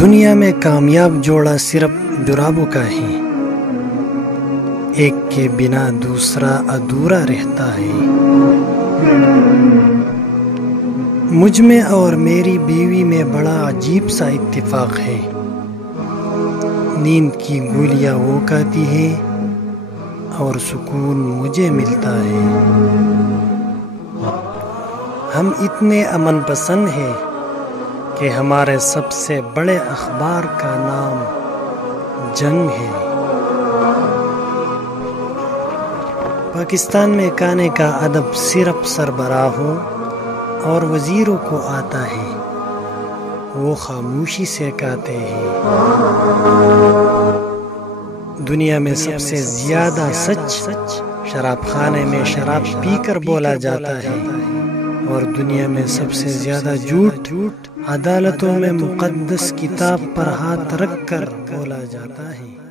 دنیا میں کامیاب جوڑا صرف جرابوں کا ہے، ایک کے بنا دوسرا ادھورا رہتا ہے۔ مجھ میں اور میری بیوی میں بڑا عجیب سا اتفاق ہے، نیند کی گولیاں وہ کھاتی ہے اور سکون مجھے ملتا ہے۔ ہم اتنے امن پسند ہیں کہ ہمارے سب سے بڑے اخبار کا نام جنگ ہے۔ پاکستان میں کھانے کا ادب صرف سربراہوں اور وزیروں کو آتا ہے، وہ خاموشی سے کھاتے ہیں۔ دنیا میں سب سے زیادہ سچ شراب خانے میں شراب پی کر بولا جاتا ہے، اور دنیا میں سب سے زیادہ جھوٹ عدالتوں میں مقدس کتاب پر ہاتھ رکھ کر بولا جاتا ہے۔